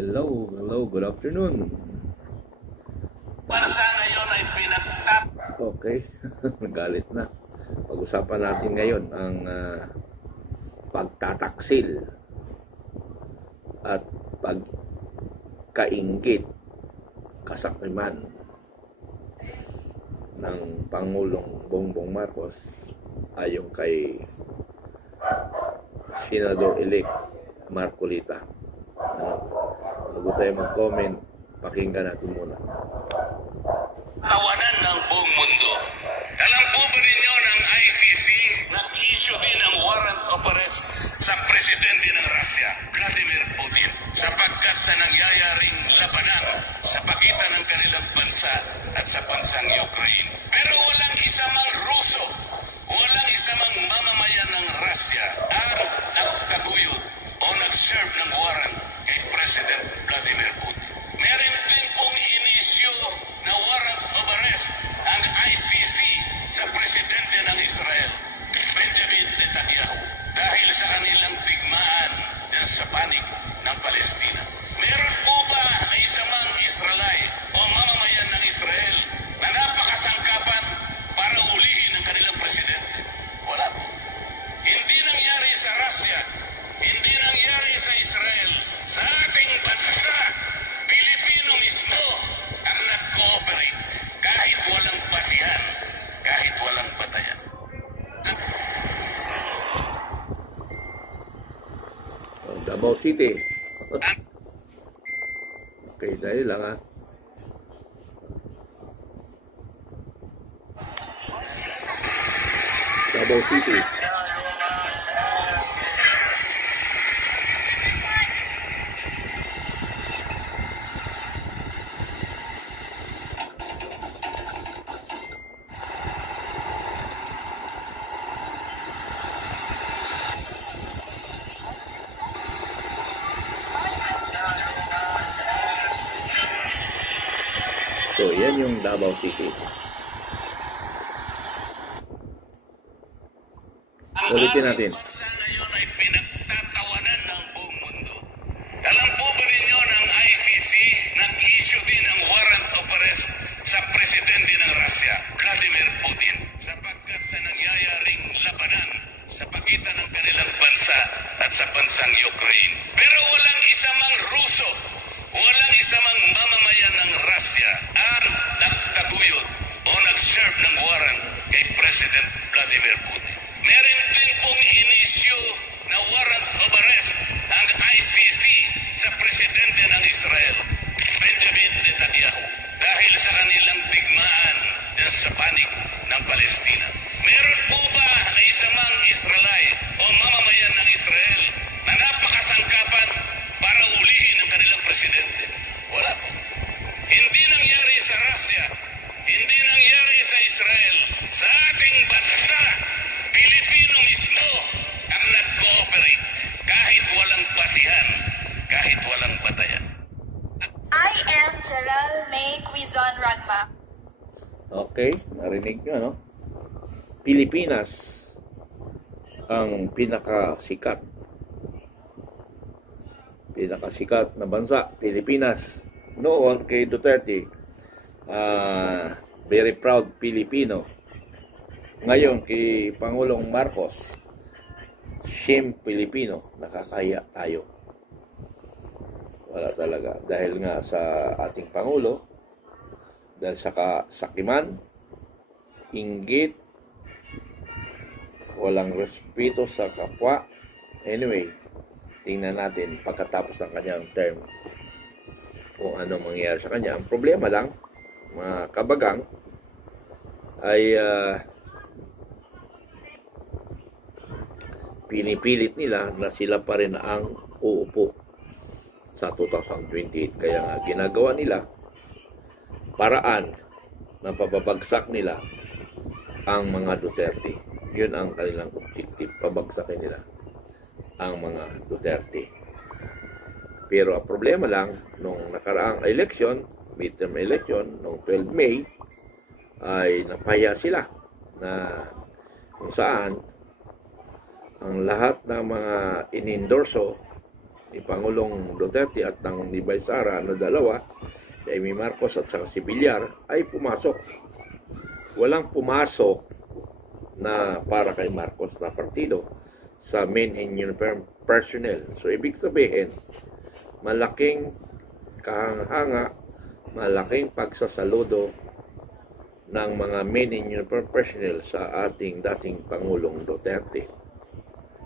Hello, good afternoon. Bansa ngayon ay pinagtap. Okay, nagalit na. Pag-usapan natin ngayon ang pagtataksil at pagkainggit, kasakiman ng Pangulong Bongbong Marcos ayon kay Senador-elect Marcolita. Bago tayo mag-comment, pakinggan natin muna. Tawanan ng buong mundo. Alam po ba ninyo ng ICC nag-issue din ng warrant of arrest sa presidente ng Russia, Vladimir Putin, sapagkat sa nangyayaring labanan sa pagitan ng kanilang bansa at sa bansang Ukraine. Pero walang isa mang Ruso, walang isa mang mamamayan ng Russia ang nagtaguyod o nag-serve ng warrant kay President Vladimir Putin. Meron din pong inisyo na warrant of arrest ang ICC sa presidente ng Israel, Benjamin Netanyahu, dahil sa kanilang digmaan yan sa panig ng Palestina. Meron po ba na isa mang Israelite o mamamayan ng Israel na napakasangkapan para ulihin ang kanilang presidente? Wala po. Hindi nangyari sa Russia, hindi nangyari sa Israel, sa ating bansa, Pilipino mismo ang nag-cooperate kahit walang basihan, kahit walang batayan. Davao City. Okay, dahil lang ha. Davao City. So, yan yung Davao City. Ulitin natin. Bansa ngayon ay pinagtatawanan ng buong mundo. Alam po ba ninyo ng ICC nag-issue din ng warrant of arrest sa presidente ng Russia, Vladimir Putin, sapagkat sa nangyayaring labanan sa pagitan ng kanilang bansa at sa bansang Ukraine. Pero walang isa mang Ruso, walang isa mang mamamayan ng Russia ang nagtaguyod o nag-serve ng warrant kay President Vladimir Putin. Meron din pong inisyo na warrant of arrest ang ICC sa presidente ng Israel, Benjamin Netanyahu, dahil sa kanilang digmaan yan sa panig ng Palestina. Meron po ba na isa mang Israelite o mamamayan ng Israel na napakasangkapan para ulihin ang kanilang presidente? Wala po. Hindi nangyari sa Russia, hindi nangyari sa Israel, sa ating bansa, Pilipino mismo ang nag-cooperate kahit walang basihan, kahit walang batayan. I am Gerald May Quizon Ragma. Okay, narinig nyo, no? Pilipinas ang pinakasikat na bansa, Pilipinas. Noon kay Duterte, very proud Pilipino. Ngayon kay Pangulong Marcos, shame Pilipino, nakakaya tayo. Wala talaga. Dahil nga sa ating Pangulo, dahil sa kasakiman, inggit, walang respeto sa kapwa. Anyway, tingnan natin pagkatapos ng kanyang term kung ano mangyayari sa kanya. Ang problema lang, mga kabagang, ay pinipilit nila na sila pa rin ang uupo sa 2028. Kaya nga ginagawa nila paraan na pababagsak nila ang mga Duterte. Yun ang kanilang objective, pabagsakin nila ang mga Duterte. Pero ang problema lang, nung nakaraang election, midterm election, nung 12 May, ay napaya sila na kung saan ang lahat ng mga inendorso ni Pangulong Duterte at ng ni Vice Sara na dalawa, si Amy Marcos at saka si Villar, ay pumasok. Walang pumasok na para kay Marcos na partido sa main and uniform personnel. So, ibig sabihin, malaking kahanga, malaking pagsasaludo ng mga main and uniform personnel sa ating dating Pangulong Duterte.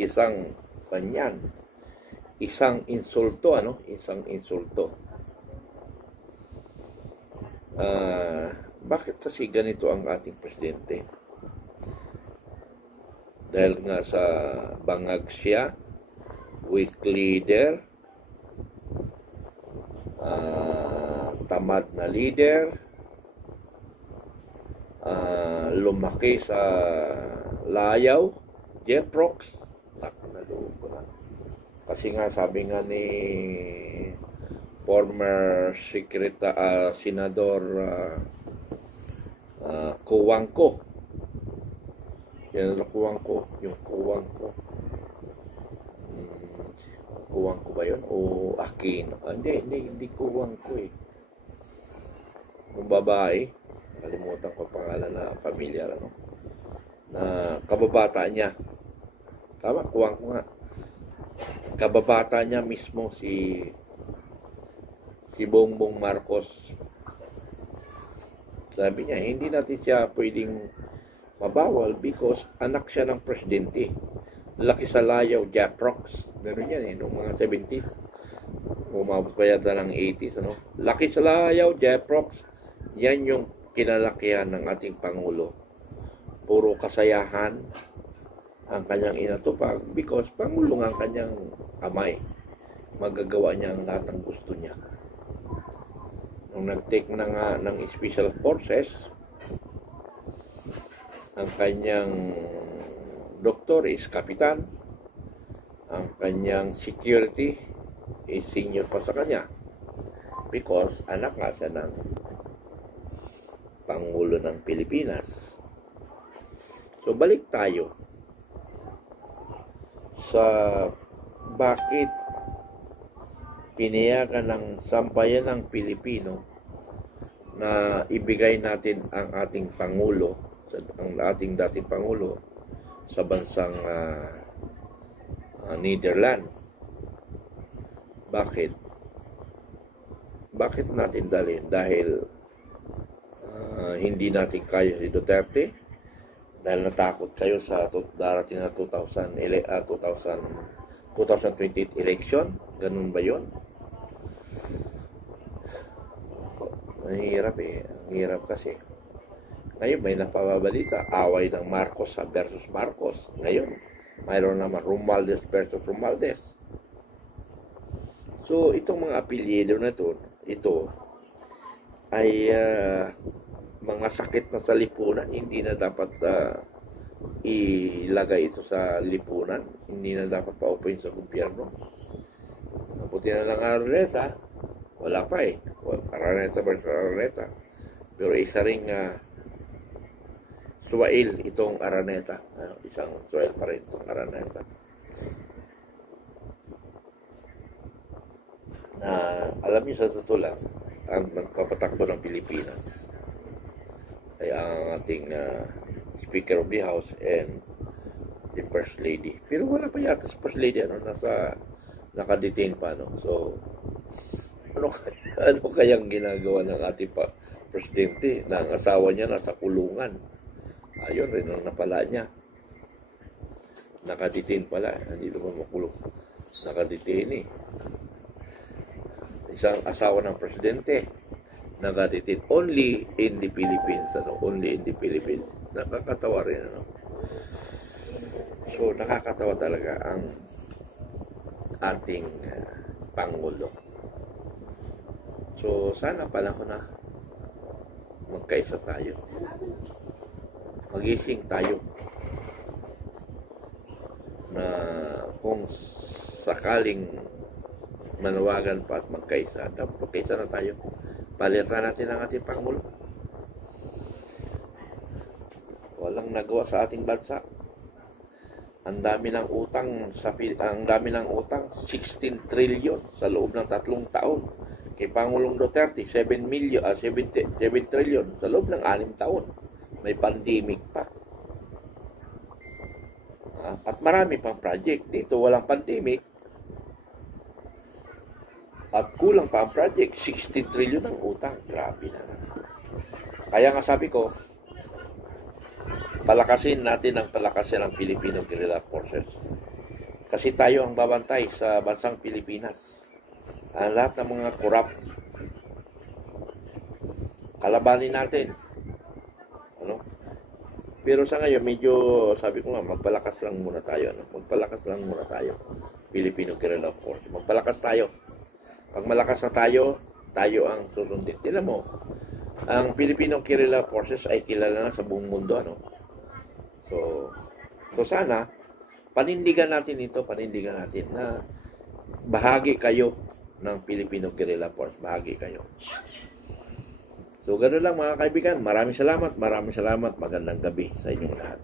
Isang kanyan, isang insulto, Isang insulto. Bakit kasi ganito ang ating presidente? Dahil nga sa bangag siya, weak leader, tamad na leader, lumaki sa layaw, Jeprox, kasi nga sabi nga ni former Senador Kuwangko, yung Kuwangko ba yun? O Aquino? Hindi Kuwangko eh. Yung babae, kalimutan ko pangalan na pamilyar, na kababata niya. Tama, Kuwangko nga. Kababata niya mismo si Bongbong Marcos. Sabi niya, hindi natin siya pwedeng mabawal because anak siya ng presidente. Laki sa layaw, Jeprox. Meron yan noong mga 70s. Umabot pa yata ng 80s. Laki sa layaw, Jeprox. Yan yung kinalakihan ng ating Pangulo. Puro kasayahan ang kanyang inatupag because Pangulo ang kanyang amay. Magagawa niya ang lahat ng gusto niya. Nung nag-take ng Special Forces, ang kanyang doktor is kapitan, ang kanyang security is senior pa sa kanya because anak nga siya ng Pangulo ng Pilipinas. So balik tayo sa bakit pinayagan ng sambayan ng Pilipino na ibigay natin ang ating Pangulo, ang ating dating Pangulo sa bansang Netherlands. Bakit? Bakit natin dalhin? Dahil hindi natin kaya si Duterte, dahil natakot kayo sa darating na 2028 election. Ganun ba yun? Ang hirap Ang hirap kasi. Ngayon may napababalita, away ng Marcos versus Marcos. Ngayon, mayroon naman Romualdez versus Romualdez. So, itong mga apelyido na ito ay mga sakit na sa lipunan. Hindi na dapat ilagay ito sa lipunan. Hindi na dapat paupuin sa gobyerno. Mabuti na lang Araneta. Wala pa Araneta versus Araneta. Pero isa ring suwail itong Araneta. Isang suwail pa rin itong Araneta. Na alam niyo sa totoo lang, ang nagpapatakbo ng Pilipinas ay ang ating Speaker of the House and the First Lady. Pero wala pa yata sa First Lady, naka-detain pa, So, ano kayang ginagawa ng ating presidente na ang asawa niya nasa kulungan? Ayun rin ang napala niya. Naka-detain pala, hindi naman makulong. Naka-detain Isang asawa ng presidente naka-detain only in the Philippines, only in the Philippines. Nakakatawa rin, So, nakakatawa talaga ang ating Pangulo. So, sana pala ko na magkaisa tayo. Magising tayo na kung sakaling manawagan pa at magkaisa, dapat magkaisa na tayo. Palitan natin ang ating Pangulo. Walang nagawa sa ating bansa. ang dami ng utang ang dami ng utang 16 trillion sa loob ng 3 taon. Kay Pangulong Duterte 7 trillion sa loob ng 6 taon. May pandemic pa. At marami pang project. Dito walang pandemic. At kulang pa ang project. 60 trillion ang utang. Grabe na. Kaya nga sabi ko, palakasin natin ang Filipino Guerrilla Forces. Kasi tayo ang babantay sa bansang Pilipinas. Ang lahat ng mga korap, kalabanin natin. Ano? Pero sa ngayon, medyo, sabi ko nga, magpalakas lang muna tayo. Ano? Magpalakas lang muna tayo. Filipino Guerrilla Forces. Magpalakas tayo. Pag malakas na tayo, tayo ang susundin. Tignan mo, ang Filipino Guerrilla Forces ay kilala na sa buong mundo. Ano? So sana, panindigan natin na bahagi kayo ng Filipino Guerrilla Force. Bahagi kayo. So, ganoon lang mga kaibigan. Maraming salamat. Magandang gabi sa inyong lahat.